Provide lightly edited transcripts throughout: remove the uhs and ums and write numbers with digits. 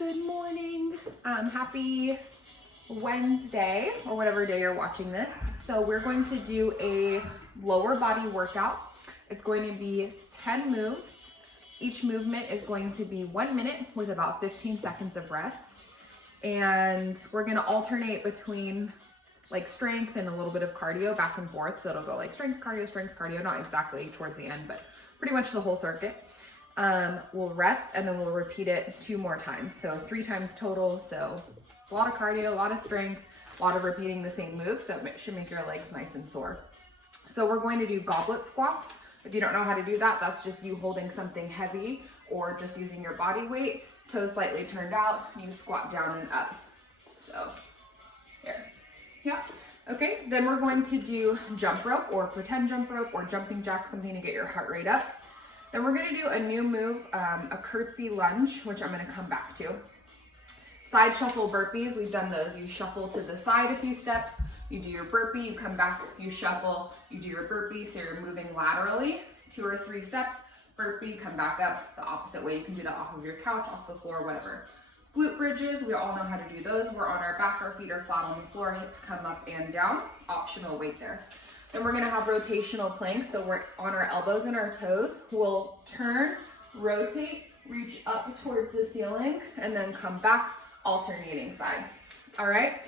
Good morning. Happy Wednesday or whatever day you're watching this. So we're going to do a lower body workout. It's going to be 10 moves. Each movement is going to be 1 minute with about 15 seconds of rest. And we're going to alternate between like strength and a little bit of cardio back and forth. So it'll go like strength, cardio, not exactly towards the end, but pretty much the whole circuit. We'll rest and then we'll repeat it 2 more times. So 3 times total. So a lot of cardio, a lot of strength, a lot of repeating the same move. So it should make your legs nice and sore. So we're going to do goblet squats. If you don't know how to do that, that's just you holding something heavy or just using your body weight, toes slightly turned out, you squat down and up. So here, yeah. Okay, then we're going to do jump rope or pretend jump rope or jumping jack, something to get your heart rate up. Then we're gonna do a new move, a curtsy lunge, which I'm gonna come back to. Side shuffle burpees, we've done those. You shuffle to the side a few steps, you do your burpee, you come back, you shuffle, you do your burpee, so you're moving laterally, 2 or 3 steps, burpee, come back up the opposite way. You can do that off of your couch, off the floor, whatever. Glute bridges, we all know how to do those. We're on our back, our feet are flat on the floor, hips come up and down, optional weight there. Then we're gonna have rotational planks. So we're on our elbows and our toes. We'll turn, rotate, reach up towards the ceiling, and then come back, alternating sides. All right?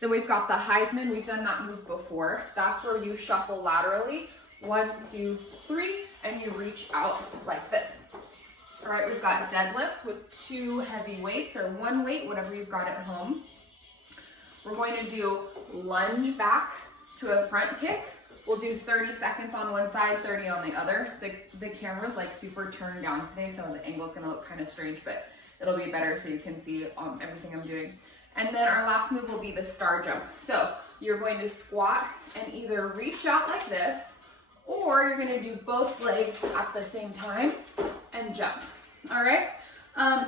Then we've got the Heisman. We've done that move before. That's where you shuffle laterally, 1, 2, 3, and you reach out like this. All right, we've got deadlifts with 2 heavy weights or 1 weight, whatever you've got at home. We're going to do lunge back to a front kick. We'll do 30 seconds on one side, 30 on the other. The camera's like super turned down today, so the angle's gonna look kind of strange, but it'll be better so you can see everything I'm doing. And then our last move will be the star jump. So you're going to squat and either reach out like this, or you're gonna do both legs at the same time and jump, all right?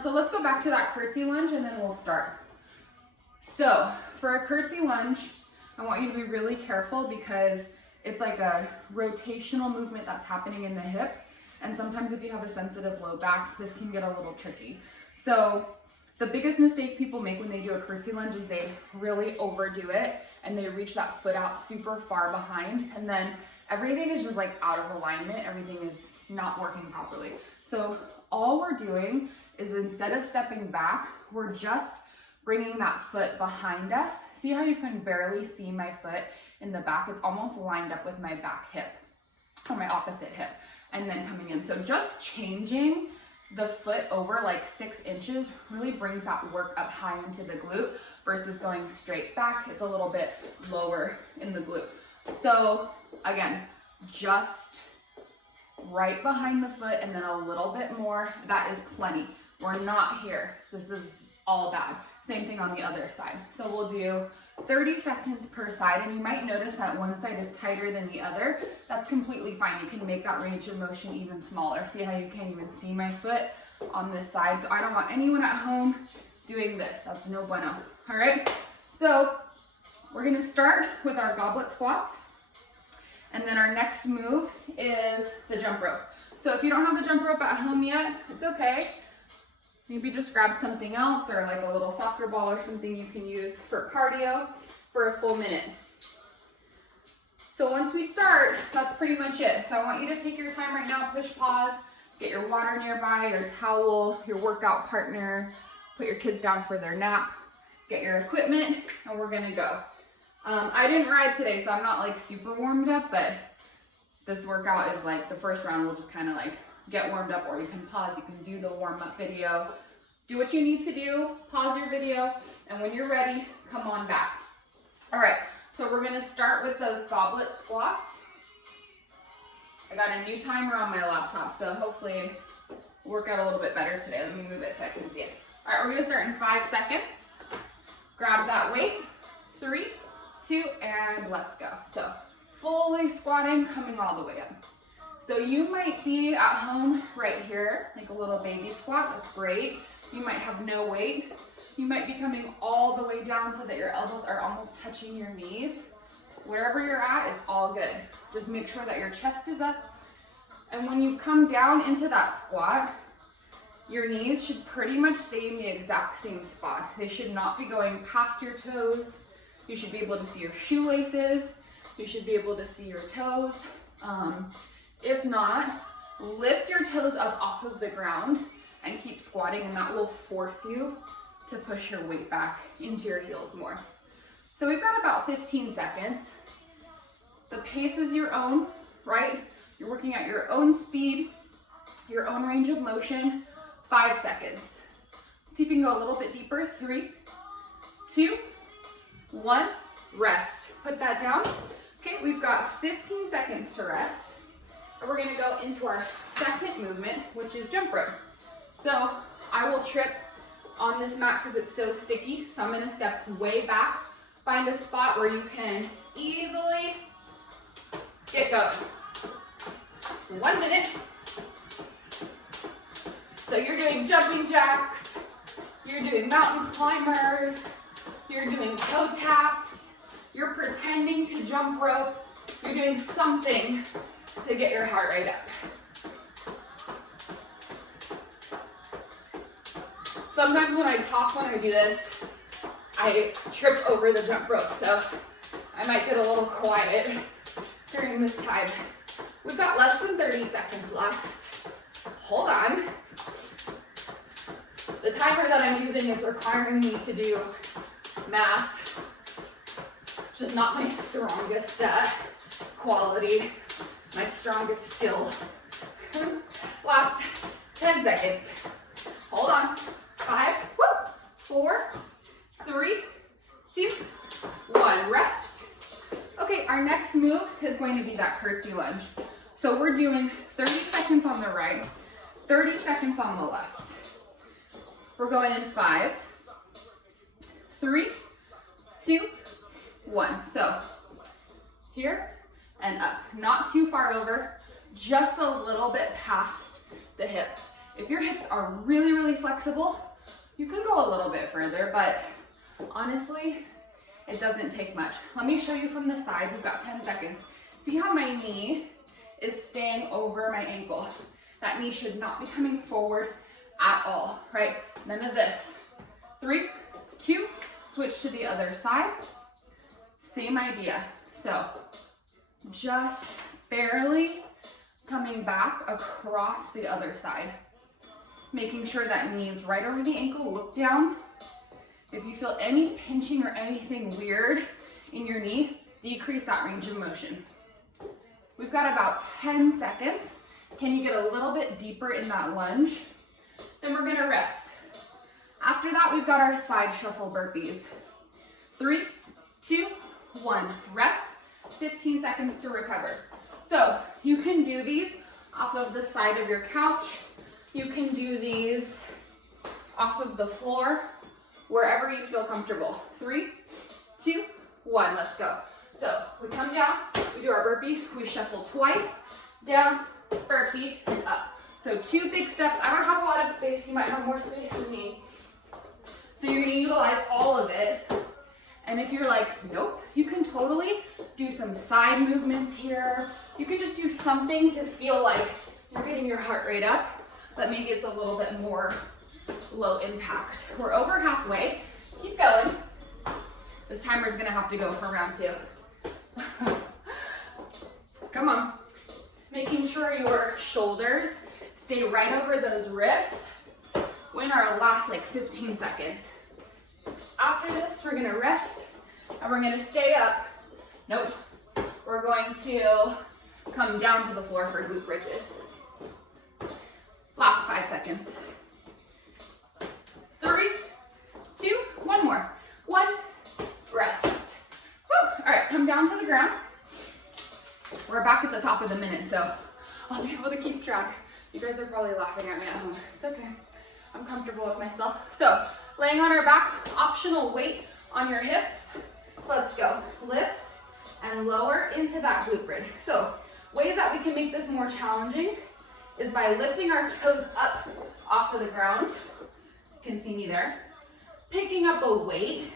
So let's go back to that curtsy lunge and then we'll start. So for a curtsy lunge, I want you to be really careful because it's like a rotational movement that's happening in the hips. And sometimes if you have a sensitive low back, this can get a little tricky. So the biggest mistake people make when they do a curtsy lunge is they really overdo it and they reach that foot out super far behind. And then everything is just like out of alignment. Everything is not working properly. So all we're doing is instead of stepping back, we're just bringing that foot behind us. See how you can barely see my foot in the back? It's almost lined up with my back hip or my opposite hip and then coming in. So just changing the foot over like 6 inches really brings that work up high into the glute versus going straight back. It's a little bit lower in the glute. So again, just right behind the foot and then a little bit more. That is plenty. We're not here. This is all bad. Same thing on the other side. So we'll do 30 seconds per side, and you might notice that one side is tighter than the other. That's completely fine. You can make that range of motion even smaller. See how you can't even see my foot on this side? So I don't want anyone at home doing this. That's no bueno. All right, so we're gonna start with our goblet squats, and then our next move is the jump rope. So if you don't have the jump rope at home yet, it's okay. Maybe just grab something else or like a little soccer ball or something you can use for cardio for a full minute. So once we start, that's pretty much it. So I want you to take your time right now, push pause, get your water nearby, your towel, your workout partner, put your kids down for their nap, get your equipment, and we're gonna go. I didn't ride today, so I'm not like super warmed up, but this workout is like the first round. We'll just kind of like get warmed up, or you can pause, you can do the warm-up video. Do what you need to do, pause your video, and when you're ready, come on back. All right, so we're gonna start with those goblet squats. I got a new timer on my laptop, so hopefully it'll work out a little bit better today. Let me move it so I can see it. All right, we're gonna start in 5 seconds. Grab that weight, 3, 2, and let's go. So fully squatting, coming all the way up. So you might be at home right here, like a little baby squat, that's great. You might have no weight. You might be coming all the way down so that your elbows are almost touching your knees. Wherever you're at, it's all good. Just make sure that your chest is up. And when you come down into that squat, Your knees should pretty much stay in the exact same spot. They should not be going past your toes. You should be able to see your shoelaces. You should be able to see your toes. If not, lift your toes up off of the ground and keep squatting, and that will force you to push your weight back into your heels more. So we've got about 15 seconds. The pace is your own, right? You're working at your own speed, your own range of motion. 5 seconds. See if you can go a little bit deeper. 3, 2, 1, rest. Put that down. Okay, we've got 15 seconds to rest. And we're gonna go into our second movement, which is jump rope. So I will trip on this mat because it's so sticky. So I'm gonna step way back, find a spot where you can easily get going. 1 minute. So you're doing jumping jacks, you're doing mountain climbers, you're doing toe taps, you're pretending to jump rope, you're doing something to get your heart rate up. Sometimes when I talk, when I do this, I trip over the jump rope, so I might get a little quiet during this time. We've got less than 30 seconds left. Hold on. The timer that I'm using is requiring me to do math, which is not my strongest quality, my strongest skill. Last 10 seconds. Hold on. 5, 4, 3, 2, 1. Rest. Okay, our next move is going to be that curtsy lunge. So we're doing 30 seconds on the right, 30 seconds on the left. We're going in 5, 3, 2, 1. So here and up. Not too far over, just a little bit past the hip. If your hips are really, really flexible, you can go a little bit further, but honestly, it doesn't take much. Let me show you from the side. We've got 10 seconds. See how my knee is staying over my ankle? That knee should not be coming forward at all, right? None of this. 3, 2, switch to the other side. Same idea. So just barely coming back across the other side. Making sure that knee is right over the ankle, look down. If you feel any pinching or anything weird in your knee, decrease that range of motion. We've got about 10 seconds. Can you get a little bit deeper in that lunge? Then we're gonna rest. After that, we've got our side shuffle burpees. 3, 2, 1, rest, 15 seconds to recover. So you can do these off of the side of your couch. You can do these off of the floor, wherever you feel comfortable. 3, 2, 1, let's go. So we come down, we do our burpee, we shuffle twice, down, burpee, and up. So 2 big steps. I don't have a lot of space. You might have more space than me. So you're gonna utilize all of it. And if you're like, nope, you can totally do some side movements here. You can just do something to feel like you're getting your heart rate up, but maybe it's a little bit more low impact. We're over halfway. Keep going. This timer's gonna have to go for round 2. Come on. Making sure your shoulders stay right over those wrists. We're in our last like 15 seconds. After this, we're gonna rest and we're gonna stay up. Nope. We're going to come down to the floor for glute bridges. Last 5 seconds. 3, 2, 1 more. 1, rest. Woo. All right, come down to the ground. We're back at the top of the minute, so I'll be able to keep track. You guys are probably laughing at me at home. It's okay. I'm comfortable with myself. So, laying on our back, optional weight on your hips. Let's go. Lift and lower into that glute bridge. So, ways that we can make this more challenging is by lifting our toes up off of the ground. You can see me there. Picking up a weight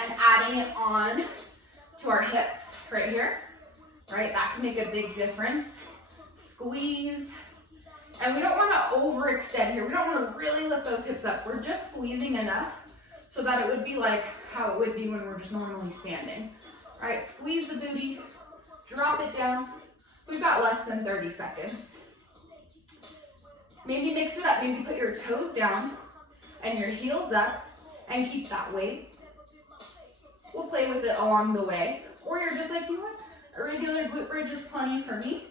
and adding it on to our hips right here. Right? That can make a big difference. Squeeze And we don't want to overextend here. We don't want to really lift those hips up. We're just squeezing enough so that it would be like how it would be when we're just normally standing. All right, squeeze the booty, drop it down. We've got less than 30 seconds. Maybe mix it up. Maybe put your toes down and your heels up and keep that weight. We'll play with it along the way. Or you're just like, you know what? A regular glute bridge is plenty for me.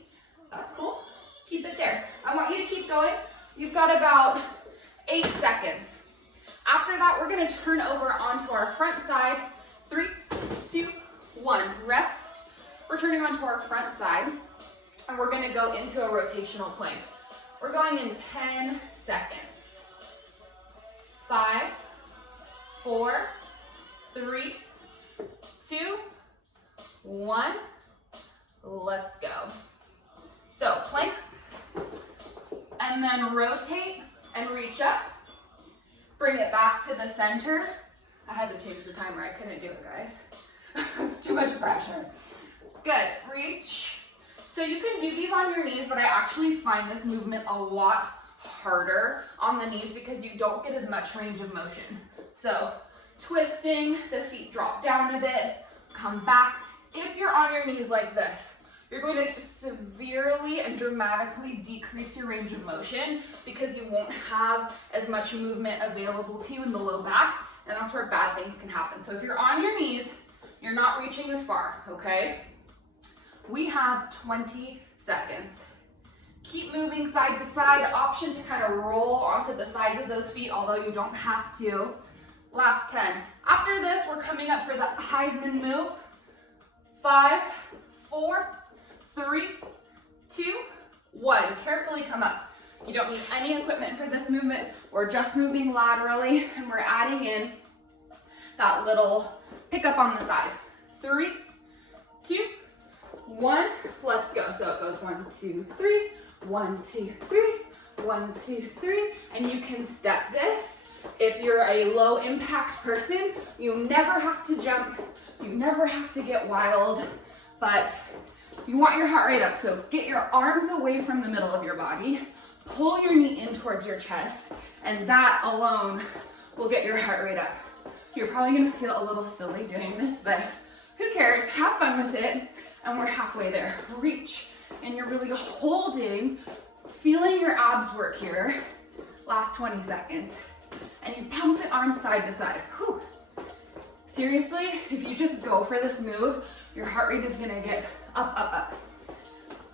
That's cool. Keep it there. I want you to keep going. You've got about 8 seconds. After that, we're gonna turn over onto our front side. 3, 2, 1. Rest. We're turning onto our front side, and we're gonna go into a rotational plank. We're going in 10 seconds. 5, 4, 3, 2, 1. Let's go. So plank, and then rotate and reach up. Bring it back to the center. I had to change the timer. I couldn't do it, guys. It's too much pressure. Good. Reach. So you can do these on your knees, but I actually find this movement a lot harder on the knees because you don't get as much range of motion. So twisting, the feet drop down a bit, come back. If you're on your knees like this, you're going to severely and dramatically decrease your range of motion because you won't have as much movement available to you in the low back, and that's where bad things can happen. So if you're on your knees, you're not reaching as far, okay? We have 20 seconds. Keep moving side to side. Option to kind of roll onto the sides of those feet, although you don't have to. Last 10. After this, we're coming up for the Heisman move. 5, 4, 3, 2, 1. Carefully come up. You don't need any equipment for this movement. We're just moving laterally, and we're adding in that little pickup on the side. 3, 2, 1. Let's go. So it goes 1, 2, 3, 1, 2, 3, 1, 2, 3, and you can step this. If you're a low impact person, you never have to jump. You never have to get wild, but you want your heart rate up. So get your arms away from the middle of your body, pull your knee in towards your chest, and that alone will get your heart rate up. You're probably gonna feel a little silly doing this, but who cares? Have fun with it, and we're halfway there. Reach, and you're really holding, feeling your abs work here. Last 20 seconds. And you pump the arms side to side. Whew. Seriously, if you just go for this move, your heart rate is gonna get up, up, up.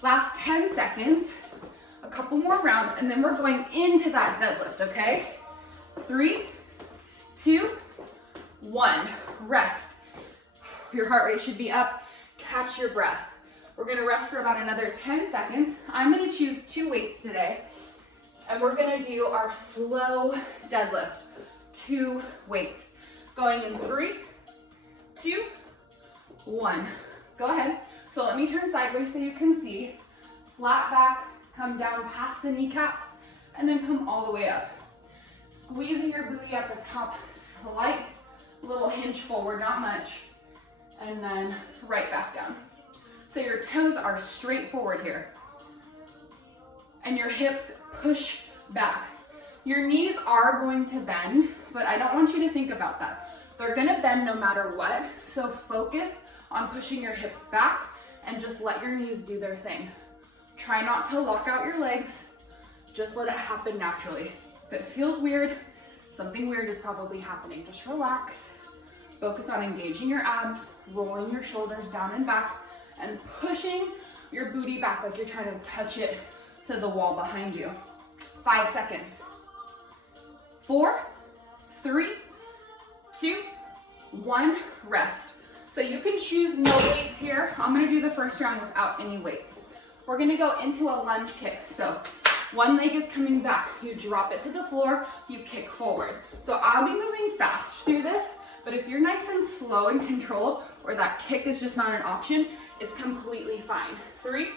Last 10 seconds, a couple more rounds, and then we're going into that deadlift, okay? 3, 2, 1. Rest. Your heart rate should be up. Catch your breath. We're gonna rest for about another 10 seconds. I'm gonna choose 2 weights today, and we're gonna do our slow deadlift. 2 weights. Going in 3, 2, 1. Go ahead. So let me turn sideways so you can see. Flat back, come down past the kneecaps, and then come all the way up. Squeezing your booty at the top, slight little hinge forward, not much, and then right back down. So your toes are straight forward here, and your hips push back. Your knees are going to bend, but I don't want you to think about that. They're gonna bend no matter what, so focus on pushing your hips back and just let your knees do their thing. Try not to lock out your legs, just let it happen naturally. If it feels weird, something weird is probably happening. Just relax, focus on engaging your abs, rolling your shoulders down and back, and pushing your booty back like you're trying to touch it to the wall behind you. 5 seconds. 4, 3, 2, 1, rest. So you can choose no weights here. I'm gonna do the first round without any weights. We're gonna go into a lunge kick. So one leg is coming back. You drop it to the floor, you kick forward. So I'll be moving fast through this, but if you're nice and slow and controlled, or that kick is just not an option, it's completely fine. 3,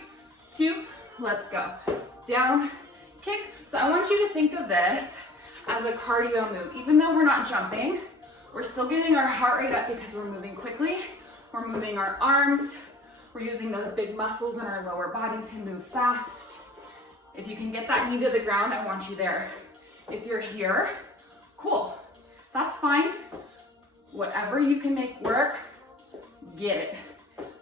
2, let's go. Down, kick. So I want you to think of this as a cardio move. Even though we're not jumping, we're still getting our heart rate up because we're moving quickly. We're moving our arms. We're using those big muscles in our lower body to move fast. If you can get that knee to the ground, I want you there. If you're here, cool. That's fine. Whatever you can make work, get it.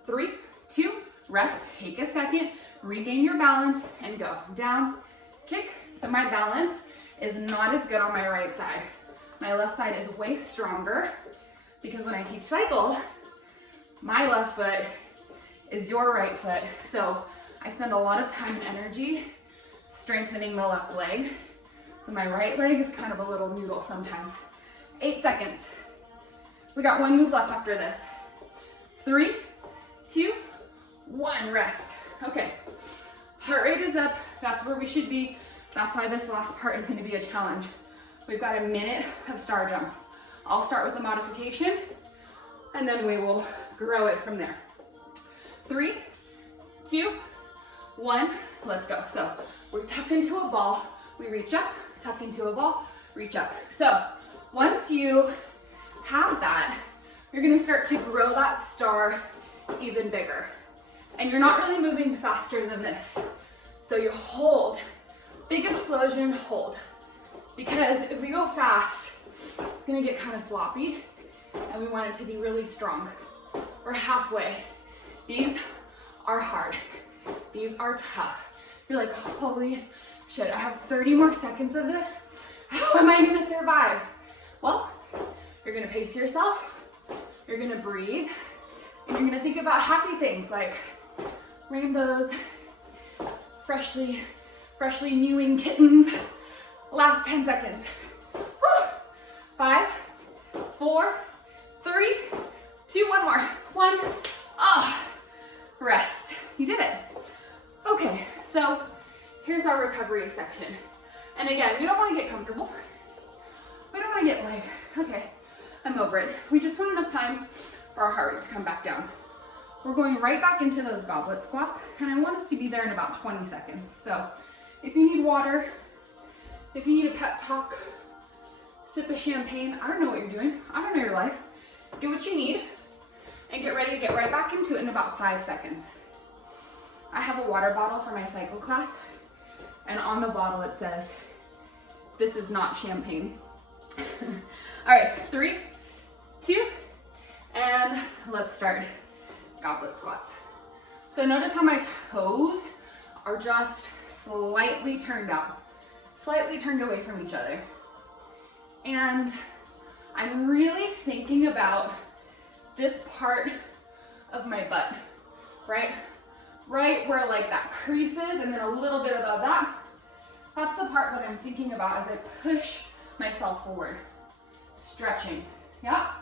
3, 2, rest, take a second, regain your balance, and go. Down, kick. So my balance is not as good on my right side. My left side is way stronger because when I teach cycle, my left foot is your right foot. So I spend a lot of time and energy strengthening the left leg. So my right leg is kind of a little noodle sometimes. 8 seconds. We got 1 move left after this. 3, 2, 1, rest. Okay, heart rate is up. That's where we should be. That's why this last part is gonna be a challenge. We've got a minute of star jumps. I'll start with the modification and then we will grow it from there. 3, 2, 1, let's go. So we're tucked into a ball, we reach up, tuck into a ball, reach up. So once you have that, you're gonna start to grow that star even bigger. And you're not really moving faster than this. So you hold, big explosion, hold. Because if we go fast, it's gonna get kind of sloppy and we want it to be really strong. We're halfway. These are hard. These are tough. You're like, holy shit, I have 30 more seconds of this. How am I gonna survive? Well, you're gonna pace yourself, you're gonna breathe, and you're gonna think about happy things like rainbows, freshly mewing kittens. Last 10 seconds. Woo. 5, 4, 3, 2, 1 more. 1, rest. You did it. Okay, so here's our recovery section. And again, we don't want to get comfortable. We don't want to get like, okay, I'm over it. We just want enough time for our heart rate to come back down. We're going right back into those goblet squats, and I want us to be there in about 20 seconds. So if you need water, if you need a pep talk, sip of champagne, I don't know what you're doing. I don't know your life. Get what you need and get ready to get right back into it in about 5 seconds. I have a water bottle for my cycle class, and on the bottle it says, this is not champagne. All right, 3, 2, and let's start goblet squats. So notice how my toes are just slightly turned out. Slightly turned away from each other. And I'm really thinking about this part of my butt, right? Right where like that crease is and then a little bit above that. That's the part that I'm thinking about as I push myself forward. Stretching, yeah?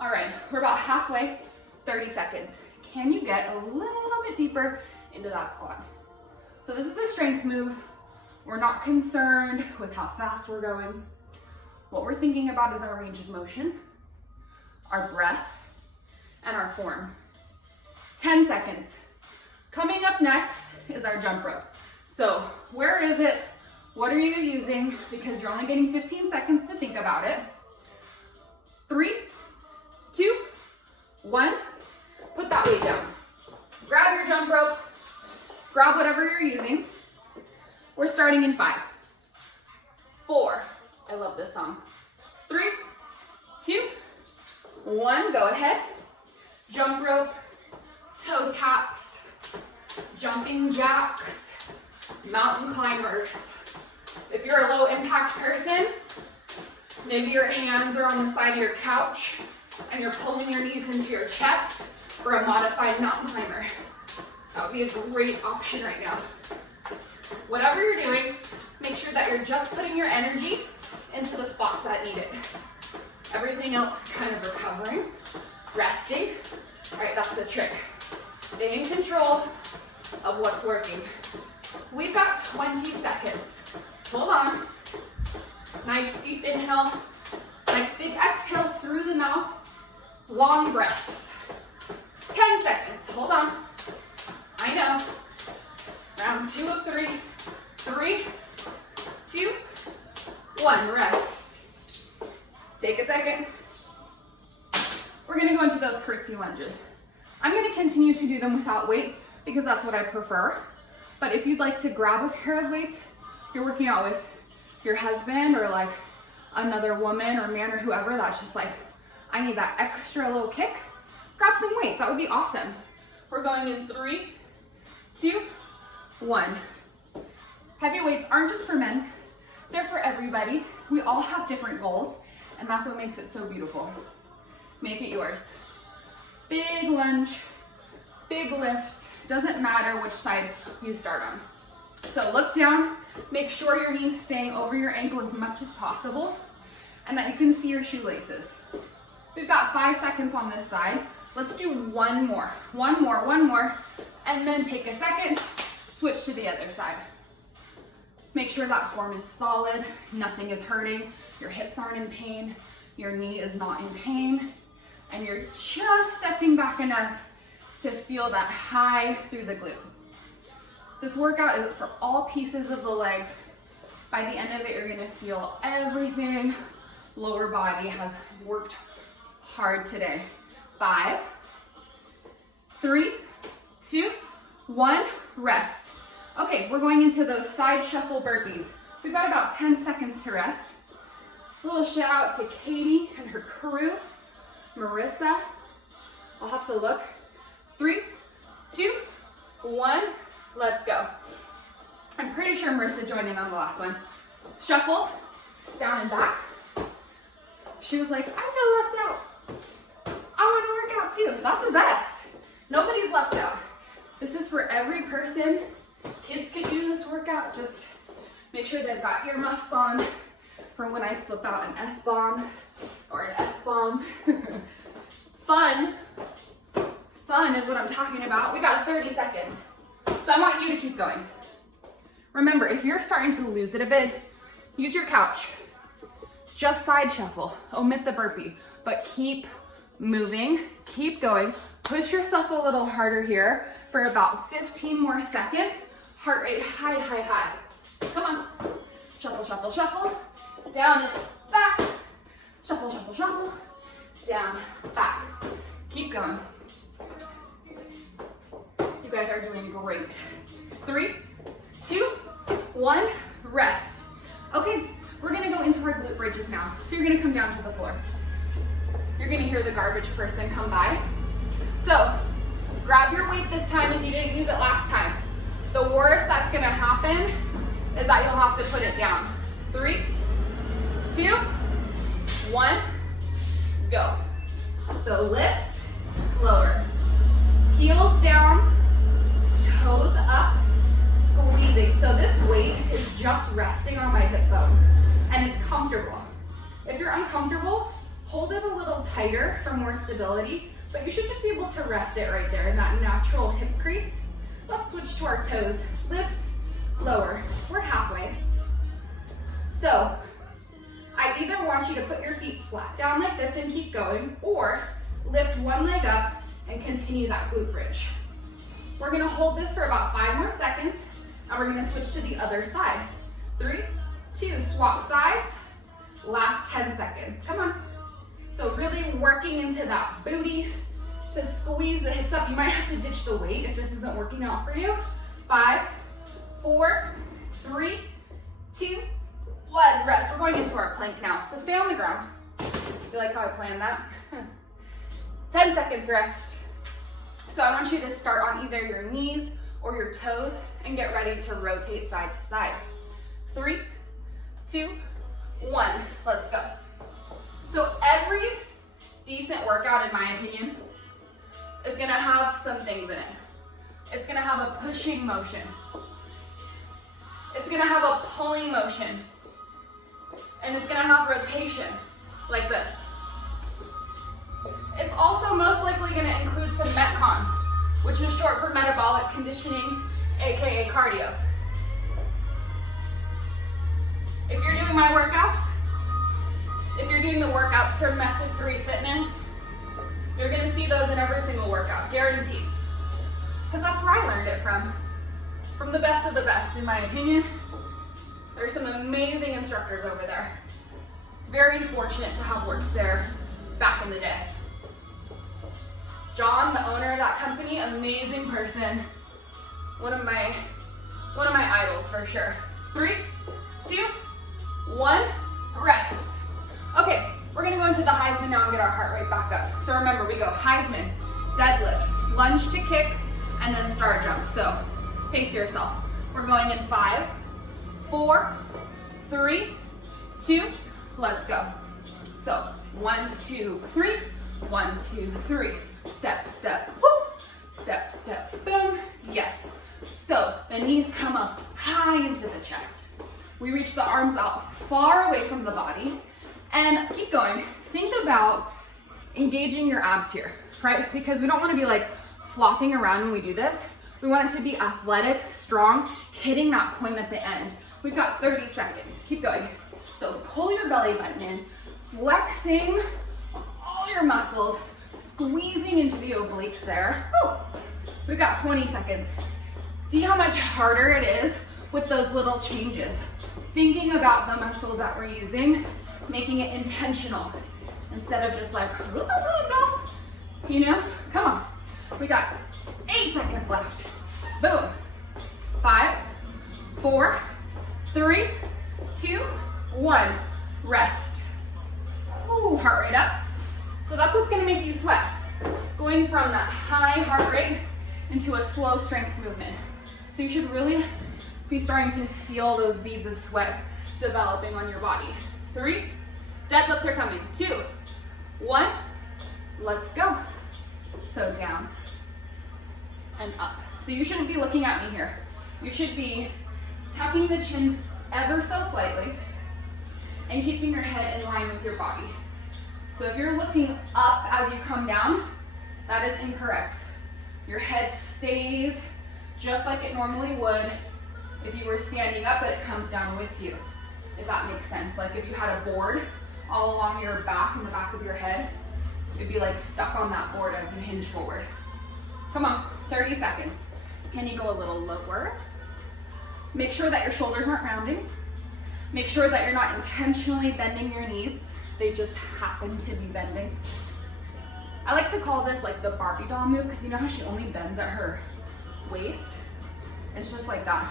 All right, we're about halfway, 30 seconds. Can you get a little bit deeper into that squat? So this is a strength move. We're not concerned with how fast we're going. What we're thinking about is our range of motion, our breath, and our form. 10 seconds. Coming up next is our jump rope. So where is it? What are you using? Because you're only getting 15 seconds to think about it. 3, 2, 1. Put that weight down. Grab your jump rope. Grab whatever you're using. We're starting in 5, 4, I love this song. 3, 2, 1, go ahead. Jump rope, toe taps, jumping jacks, mountain climbers. If you're a low impact person, maybe your hands are on the side of your couch and you're pulling your knees into your chest for a modified mountain climber. That would be a great option right now. Whatever you're doing, make sure that you're just putting your energy into the spots that need it. Everything else is kind of recovering, resting. All right, that's the trick. Stay in control of what's working. We've got 20 seconds. Hold on. Nice deep inhale. Nice big exhale through the mouth. Long breaths. 10 seconds. Hold on. I know. Round 2 of 3. 3, 2, 1. Rest. Take a second. We're going to go into those curtsy lunges. I'm going to continue to do them without weight because that's what I prefer. But if you'd like to grab a pair of weights, you're working out with your husband or like another woman or man or whoever that's just like, I need that extra little kick, grab some weights. That would be awesome. We're going in 3, 2, 1. Heavy weights aren't just for men. They're for everybody. We all have different goals, and that's what makes it so beautiful. Make it yours. Big lunge, big lift. Doesn't matter which side you start on. So look down, make sure your knee's staying over your ankle as much as possible, and that you can see your shoelaces. We've got 5 seconds on this side. Let's do one more, and then take a second, switch to the other side. Make sure that form is solid, nothing is hurting, your hips aren't in pain, your knee is not in pain, and you're just stepping back enough to feel that high through the glute. This workout is for all pieces of the leg. By the end of it, you're gonna feel everything. Lower body has worked hard today. 5, 3, 2, 1, rest. Okay, we're going into those side shuffle burpees. We've got about 10 seconds to rest. A little shout out to Katie and her crew. Marissa, I'll have to look. 3, 2, 1, let's go. I'm pretty sure Marissa joined in on the last one. Shuffle, down and back. She was like, I feel left out. I want to work out too. That's the best. Nobody's left out. This is for every person. Kids can do this workout. Just make sure they've got earmuffs on for when I slip out an S-bomb or an F-bomb. Fun is what I'm talking about. We got 30 seconds. So I want you to keep going. Remember, if you're starting to lose it a bit, use your couch. Just side shuffle, omit the burpee, but keep moving, keep going. Push yourself a little harder here for about 15 more seconds. Heart rate high, high, high. Come on. Shuffle, shuffle, shuffle. Down and back. Shuffle, shuffle, shuffle. Down, back. Keep going. You guys are doing great. 3, 2, 1, rest. Okay, we're gonna go into our glute bridges now. So you're gonna come down to the floor. You're gonna hear the garbage person come by. So, grab your weight this time if you didn't use it last time. The worst that's gonna happen is that you'll have to put it down. 3, 2, 1, go. So lift, lower. Heels down, toes up, squeezing. So this weight is just resting on my hip bones and it's comfortable. If you're uncomfortable, hold it a little tighter for more stability, but you should just be able to rest it right there in that natural hip crease. Let's switch to our toes. Lift, lower. We're halfway. So I either want you to put your feet flat down like this and keep going, or lift one leg up and continue that glute bridge. We're gonna hold this for about 5 more seconds, and we're gonna switch to the other side. 3, 2, swap sides. Last 10 seconds, come on. So really working into that booty to squeeze the hips up. You might have to ditch the weight if this isn't working out for you. 5, 4, 3, 2, 1, rest. We're going into our plank now. So stay on the ground. You like how I planned that? 10 seconds rest. So I want you to start on either your knees or your toes and get ready to rotate side to side. 3, 2, 1, let's go. So every decent workout, in my opinion, is gonna have some things in it. It's gonna have a pushing motion. It's gonna have a pulling motion. And it's gonna have rotation, like this. It's also most likely gonna include some Metcon, which is short for metabolic conditioning, AKA cardio. If you're doing my workouts, if you're doing the workouts for Method 3 Fitness, you're gonna see those in every single workout, guaranteed. Because that's where I learned it from the best of the best, in my opinion. There's some amazing instructors over there. Very fortunate to have worked there back in the day. John, the owner of that company, amazing person. One of my One of my idols for sure. 3, 2, 1, rest. Okay, we're gonna go into the Heisman now and get our heart rate back up. So remember, we go Heisman, deadlift, lunge to kick, and then star jump. So pace yourself. We're going in 5, 4, 3, 2, let's go. So 1, 2, 3, 1, 2, 3. Step, step, whoop. Step, step, boom. Yes. So the knees come up high into the chest. We reach the arms out far away from the body and keep going. Think about engaging your abs here, right? Because we don't want to be like flopping around when we do this. We want it to be athletic, strong, hitting that point at the end. We've got 30 seconds. Keep going. So pull your belly button in, flexing all your muscles, squeezing into the obliques there. Woo. We've got 20 seconds. See how much harder it is with those little changes. Thinking about the muscles that we're using, making it intentional instead of just like, blah, blah, blah. You know, come on. We got 8 seconds left. Boom. 5, 4, 3, 2, 1. Rest. Ooh, heart rate up. So that's what's gonna make you sweat. Going from that high heart rate into a slow strength movement. So you should really be starting to feel those beads of sweat developing on your body. 3, deadlifts are coming. 2, 1, let's go. So down and up. So you shouldn't be looking at me here. You should be tucking the chin ever so slightly and keeping your head in line with your body. So if you're looking up as you come down, that is incorrect. Your head stays just like it normally would if you were standing up, but it comes down with you, if that makes sense. Like if you had a board all along your back and the back of your head, you'd be like stuck on that board as you hinge forward. Come on, 30 seconds. Can you go a little lower? Make sure that your shoulders aren't rounding. Make sure that you're not intentionally bending your knees. They just happen to be bending. I like to call this like the Barbie doll move, because you know how she only bends at her waist? It's just like that.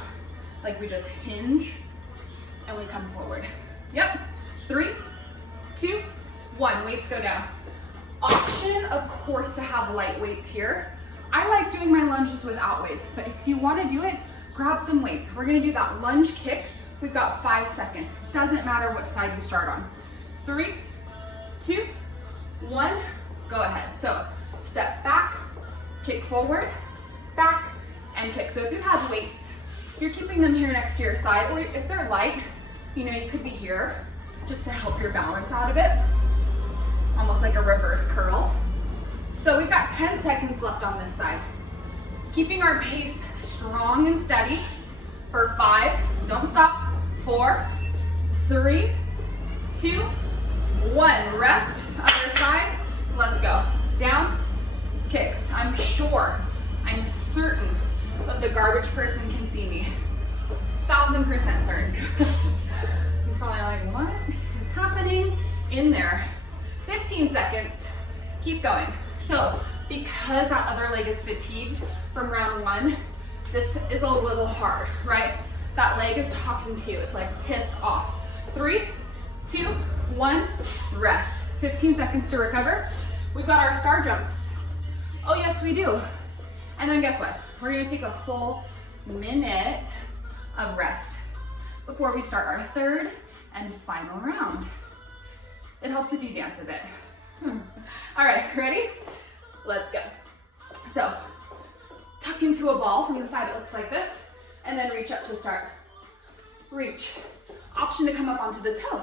Like we just hinge and we come forward. Yep. 3, 2, 1. Weights go down. Option, of course, to have light weights here. I like doing my lunges without weights, but if you want to do it, grab some weights. We're going to do that lunge kick. We've got 5 seconds. Doesn't matter which side you start on. 3, 2, 1, go ahead. So step back, kick forward, back, and kick. So if you have weights, you're keeping them here next to your side, or if they're light, you know, you could be here just to help your balance out of it. Almost like a reverse curl. So we've got 10 seconds left on this side. Keeping our pace strong and steady for 5, don't stop, 4, 3, 2, 1. Rest, other side, let's go. Down, kick. I'm certain that the garbage person can see me. 1000% certain. He's probably like, what is happening in there? 15 seconds, keep going. So because that other leg is fatigued from round 1, this is a little hard, right? That leg is talking to you. It's like pissed off. 3, 2, 1, rest. 15 seconds to recover. We've got our star jumps. Oh yes, we do. And then guess what? We're gonna take a full minute of rest before we start our 3rd and final round. It helps if you dance a bit. All right, ready? Let's go. So, tuck into a ball from the side. It looks like this, and then reach up to start. Reach. Option to come up onto the toe,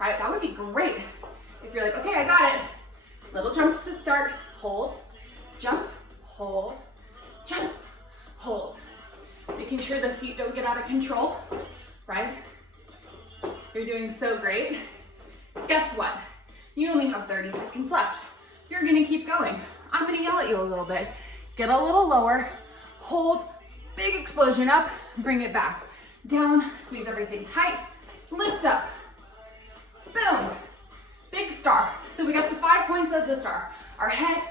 right? That would be great. If you're like, okay, I got it. Little jumps to start. Hold, jump, hold, jump, hold. Making sure the feet don't get out of control, right? You're doing so great. Guess what? You only have 30 seconds left. You're gonna keep going. I'm gonna yell at you a little bit. Get a little lower, hold, big explosion up, bring it back. Down, squeeze everything tight, lift up, boom, big star. So we got the 5 points of the star. Our head,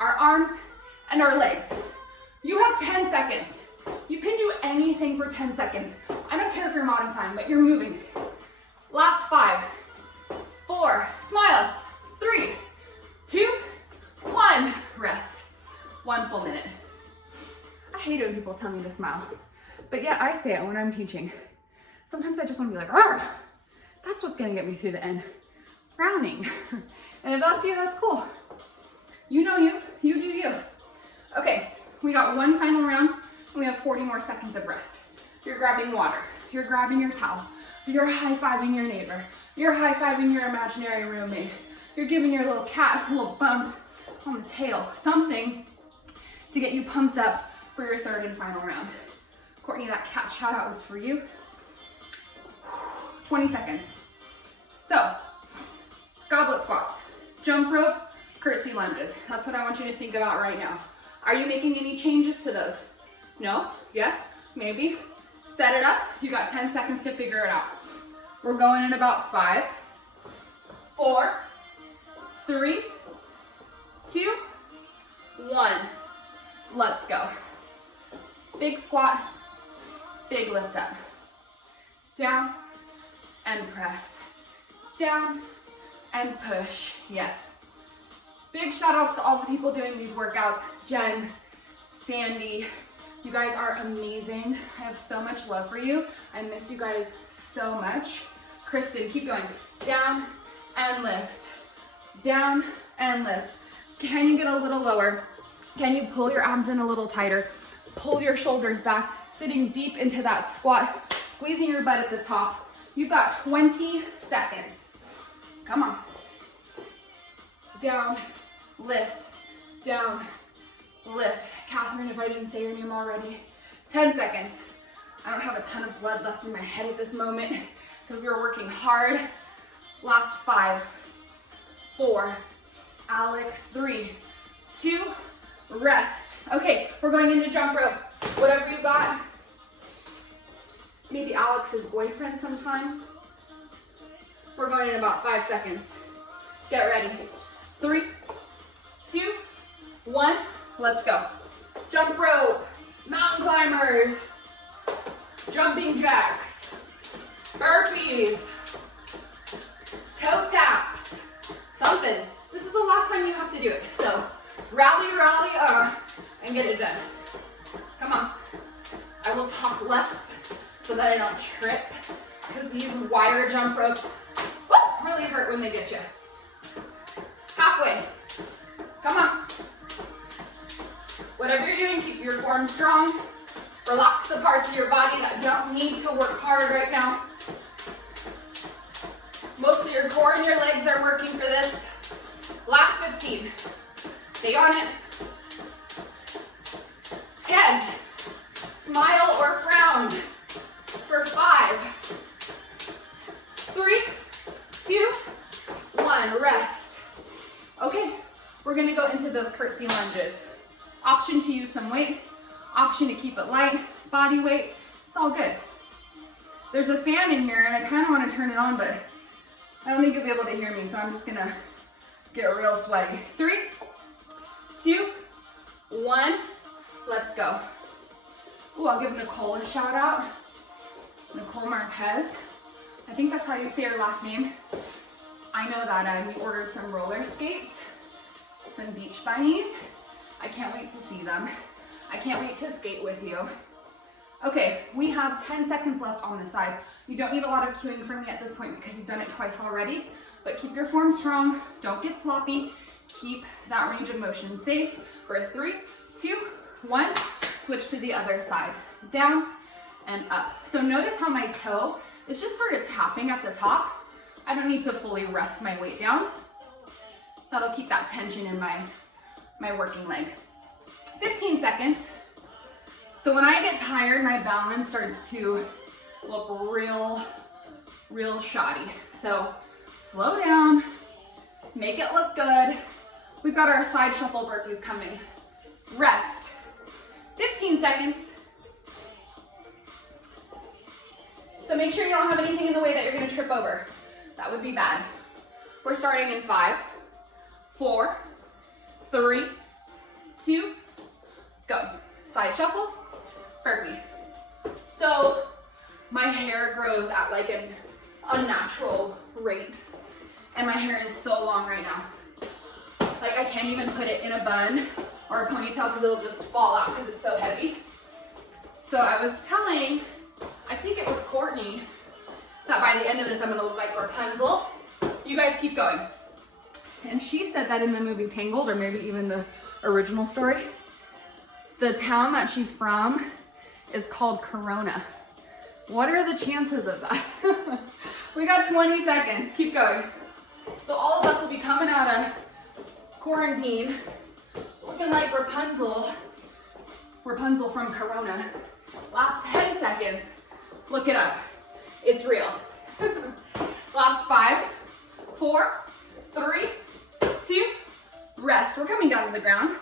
our arms, and our legs. You have 10 seconds. You can do anything for 10 seconds. I don't care if you're modifying, but you're moving. Last 5, 4, smile, 3, 2, 1, rest. 1 full minute. I hate it when people tell me to smile, but yeah, I say it when I'm teaching. Sometimes I just want to be like, "Arr!" That's what's gonna get me through the end. Frowning. And if that's you, that's cool. You know you do you. Okay, we got 1 final round, and we have 40 more seconds of rest. You're grabbing water, you're grabbing your towel, you're high-fiving your neighbor, you're high-fiving your imaginary roommate, you're giving your little cat a little bump on the tail, something to get you pumped up for your 3rd and final round. Courtney, that cat shout out was for you. 20 seconds. So, goblet squats, jump rope, curtsy lunges. That's what I want you to think about right now. Are you making any changes to those? No? Yes? Maybe? Set it up. You got 10 seconds to figure it out. We're going in about 5, 4, 3, 2, 1. Let's go. Big squat, big lift up. Down and press. Down and push. Yes. Big shout outs to all the people doing these workouts. Jen, Sandy, you guys are amazing. I have so much love for you. I miss you guys so much. Kristen, keep going. Down and lift. Down and lift. Can you get a little lower? Can you pull your abs in a little tighter? Pull your shoulders back, sitting deep into that squat, squeezing your butt at the top. You've got 20 seconds. Come on. Down, lift, down, lift. Catherine, if I didn't say your name already. 10 seconds. I don't have a ton of blood left in my head at this moment because we were working hard. Last 5, 4, Alex, 3, 2, rest. Okay, we're going into jump rope. Whatever you got. Maybe Alex's boyfriend sometimes. We're going in about 5 seconds. Get ready. 3, 2, 1, let's go. Jump rope, mountain climbers, jumping jacks, burpees, toe taps, something. This is the last time you have to do it. So rally, and get it done. Come on. I will talk less so that I don't trip, because these wire jump ropes really hurt when they get you. Halfway. Come on. Whatever you're doing, keep your form strong. Relax the parts of your body that don't need to work hard right now. Most of your core and your legs are working for this. Last 15. Stay on it. 10. Smile or frown. For 5, 3, 2, 1. Rest. Okay, we're gonna go into those curtsy lunges. Option to use some weight, option to keep it light, body weight, it's all good. There's a fan in here and I kind of want to turn it on, but I don't think you'll be able to hear me, so I'm just gonna get real sweaty. 3, 2, 1, let's go. Ooh, I'll give Nicole a shout out. Nicole Marquez. I think that's how you say her last name. I know that we ordered some roller skates, some beach bunnies. I can't wait to see them. I can't wait to skate with you. Okay, we have 10 seconds left on this side. You don't need a lot of cueing from me at this point because you've done it twice already, but keep your form strong. Don't get sloppy. Keep that range of motion safe. For 3, 2, 1, switch to the other side. Down and up. So notice how my toe is just sort of tapping at the top. I don't need to fully rest my weight down. That'll keep that tension in my working leg. 15 seconds. So when I get tired, my balance starts to look real shoddy. So slow down, make it look good. We've got our side shuffle burpees coming. Rest. 15 seconds. So make sure you don't have anything in the way that you're gonna trip over. That would be bad. We're starting in 5, 4, 3, 2, go. Side shuffle, burpee. So my hair grows at like an unnatural rate, and my hair is so long right now. Like I can't even put it in a bun or a ponytail because it'll just fall out because it's so heavy. So I was telling, I think it was Courtney, that by the end of this I'm gonna look like Rapunzel. You guys keep going. And she said that in the movie Tangled, or maybe even the original story, the town that she's from is called Corona. What are the chances of that? We got 20 seconds, keep going. So all of us will be coming out of quarantine looking like Rapunzel from Corona. Last 10 seconds, look it up, it's real. Last 5, 4, 3, 2, rest. We're coming down to the ground.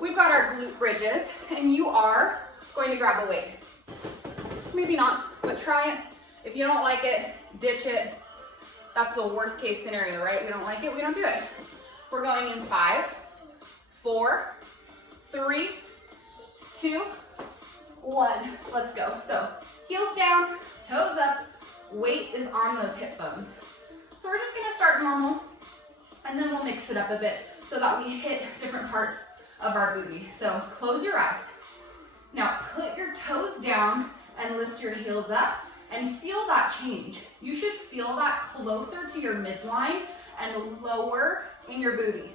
We've got our glute bridges, and you are going to grab a weight. Maybe not, but try it. If you don't like it, ditch it. That's the worst case scenario, right? We don't like it, we don't do it. We're going in 5, 4, 3, 2, 1. Let's go. So heels down, toes up, weight is on those hip bones. So we're just gonna start normal, and then we'll mix it up a bit so that we hit different parts of our booty. So close your eyes. Now put your toes down and lift your heels up and feel that change. You should feel that closer to your midline and lower in your booty.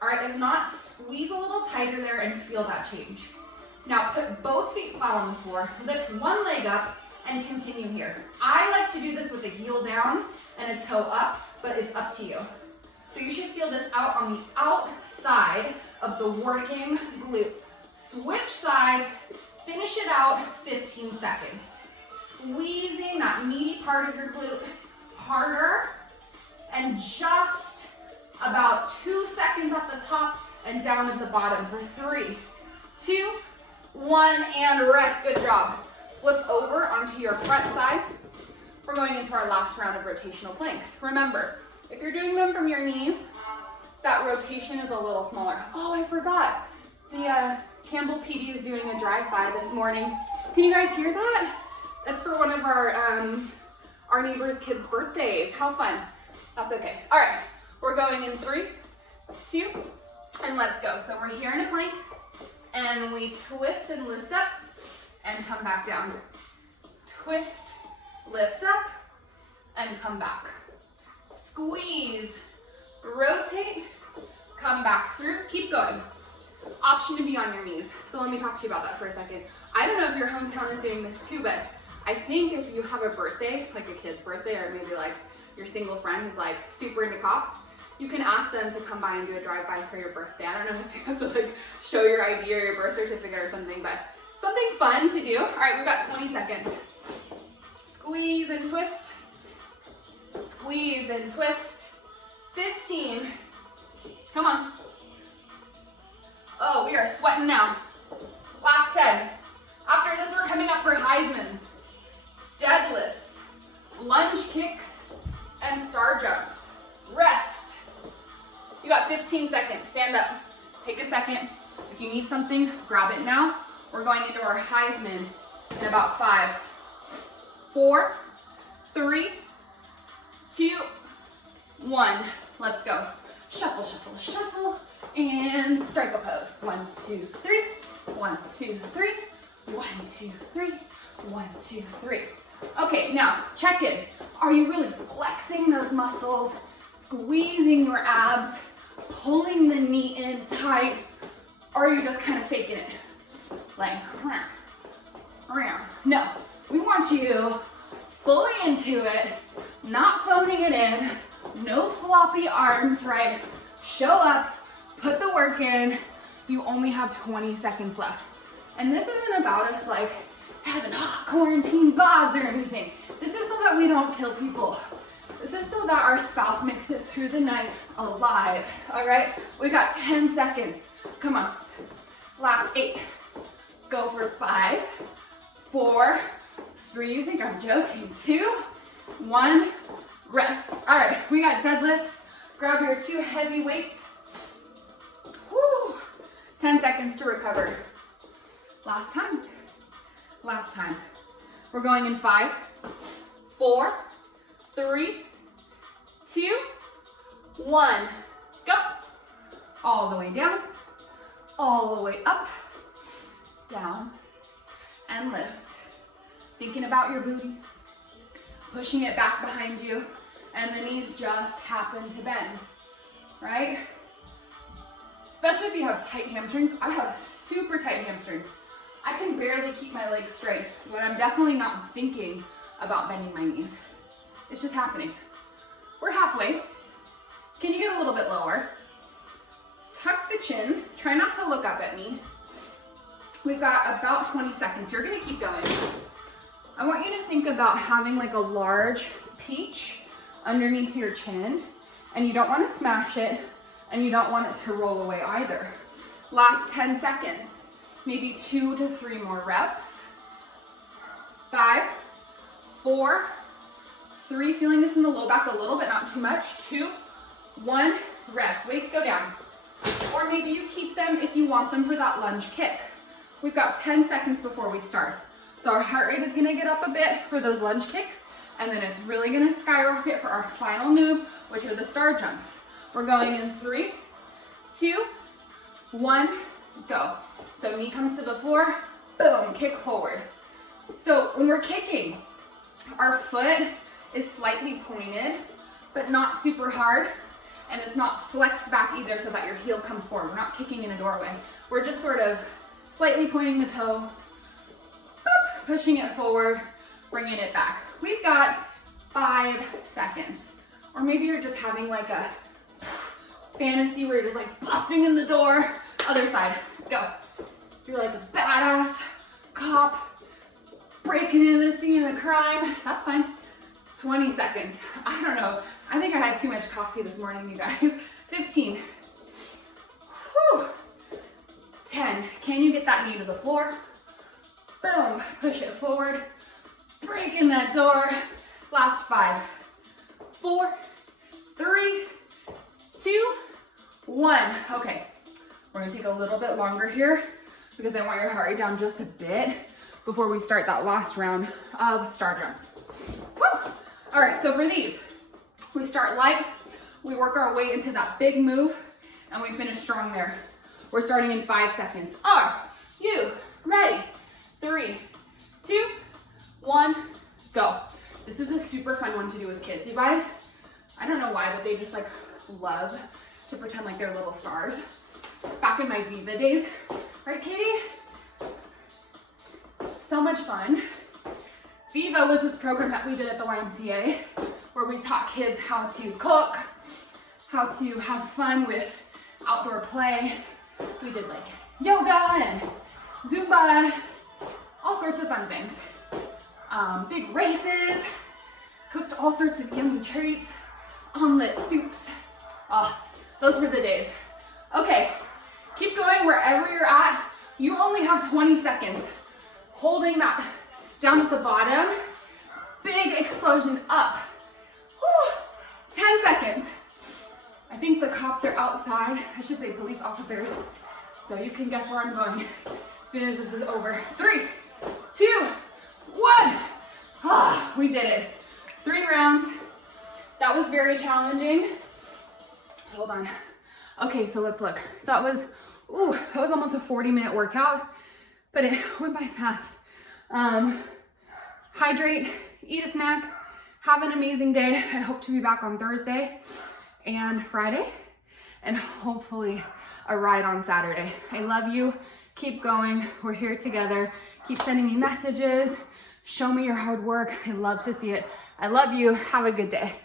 All right, if not, squeeze a little tighter there and feel that change. Now put both feet flat on the floor, lift one leg up, and continue here. I like to do this with a heel down and a toe up, but it's up to you. So you should feel this out on the outside of the working glute. Switch sides, finish it out 15 seconds. Squeezing that meaty part of your glute harder, and just about 2 seconds at the top and down at the bottom for 3, 2, 1, and rest. Good job. Flip over onto your front side. We're going into our last round of rotational planks. Remember, if you're doing them from your knees, that rotation is a little smaller. Oh, I forgot. The Campbell PD is doing a drive-by this morning. Can you guys hear that? That's for one of our neighbor's kids' birthdays. How fun. That's okay. All right, we're going in 3, 2, and let's go. So we're here in a plank, and we twist and lift up and come back down. Twist, lift up, and come back. Squeeze, rotate, come back through, keep going. Option to be on your knees. So let me talk to you about that for a second. I don't know if your hometown is doing this too, but I think if you have a birthday, like a kid's birthday, or maybe like your single friend is like super into cops, you can ask them to come by and do a drive-by for your birthday. I don't know if you have to like show your ID or your birth certificate or something, but something fun to do. All right, we've got 20 seconds. Squeeze and twist. Squeeze and twist. 15. Come on. Oh, we are sweating now. Last 10. After this, we're coming up for Heisman's, deadlifts, lunge kicks, and star jumps. Rest. You got 15 seconds. Stand up. Take a second. If you need something, grab it now. We're going into our Heisman in about 5, 4, 3, 2, 1. Let's go. Shuffle, shuffle, shuffle, and strike a pose. 1, 2, 3. 1, 2, 3. 1, 2, 3. 1, 2, 3. Okay, now check in. Are you really flexing those muscles, squeezing your abs, pulling the knee in tight, or are you just kind of faking it? Like, no, we want you fully into it, not phoning it in, no floppy arms, right? Show up, put the work in. You only have 20 seconds left. And this isn't about us like having hot quarantine bods or anything. This is so that we don't kill people. This is so that our spouse makes it through the night alive, all right? We got 10 seconds. Come on. Last 8. Go for 5, 4, 3. You think I'm joking? 2, 1. Rest. All right, we got deadlifts. Grab your 2 heavy weights. Whew. 10 seconds to recover. Last time. Last time. We're going in 5, 4, 3, 2, 1. Go. All the way down, all the way up, down, and lift. Thinking about your booty, pushing it back behind you, and the knees just happen to bend, right? Especially if you have tight hamstrings. I have super tight hamstrings. I can barely keep my legs straight, but I'm definitely not thinking about bending my knees. It's just happening. We're halfway. Can you get a little bit lower? Tuck the chin. Try not to look up at me. We've got about 20 seconds. You're gonna keep going. I want you to think about having like a large peach underneath your chin, and you don't want to smash it, and you don't want it to roll away either. Last 10 seconds. Maybe 2 to 3 more reps. 5, 4, 3, feeling this in the low back a little bit, not too much. 2, 1, rest. Weights go down. Or maybe you keep them if you want them for that lunge kick. We've got 10 seconds before we start. So our heart rate is gonna get up a bit for those lunge kicks, and then it's really gonna skyrocket for our final move, which are the star jumps. We're going in 3, 2, 1, go. So knee comes to the floor, boom, kick forward. So when we're kicking, our foot is slightly pointed, but not super hard, and it's not flexed back either so that your heel comes forward. We're not kicking in a doorway. We're just sort of slightly pointing the toe, boop, pushing it forward, bringing it back. We've got 5 seconds. Or maybe you're just having like a fantasy where you're just like busting in the door. Other side, go. You're like a badass cop breaking into the scene of the crime. That's fine. 20 seconds. I don't know. I think I had too much coffee this morning, you guys. 15. Whew. 10. Can you get that knee to the floor? Boom. Push it forward. Break in that door. Last 5, 4, 3, 2, 1. Okay. We're gonna take a little bit longer here because I want your heart rate down just a bit before we start that last round of star jumps. Woo. All right, so for these, we start light, we work our way into that big move, and we finish strong there. We're starting in 5 seconds. Are you ready? 3, 2, 1, go. This is a super fun one to do with kids, you guys. I don't know why, but they just like love to pretend like they're little stars. Back in my Viva days, right, Katie? So much fun. Viva was this program that we did at the YMCA where we taught kids how to cook, how to have fun with outdoor play. We did like yoga and Zumba, all sorts of fun things. Big races, cooked all sorts of yummy treats, omelet soups. Oh, those were the days. Okay, keep going wherever you're at. You only have 20 seconds. Holding that down at the bottom. Big explosion up. Whew. 10 seconds. I think the cops are outside. I should say police officers. So you can guess where I'm going as soon as this is over. 3, 2, 1. Ah, we did it. 3 rounds. That was very challenging. Hold on. Okay, so let's look. So that was almost a 40-minute workout, but it went by fast. Hydrate, eat a snack, have an amazing day. I hope to be back on Thursday and Friday, and hopefully a ride on Saturday. I love you. Keep going. We're here together. Keep sending me messages. Show me your hard work. I love to see it. I love you. Have a good day.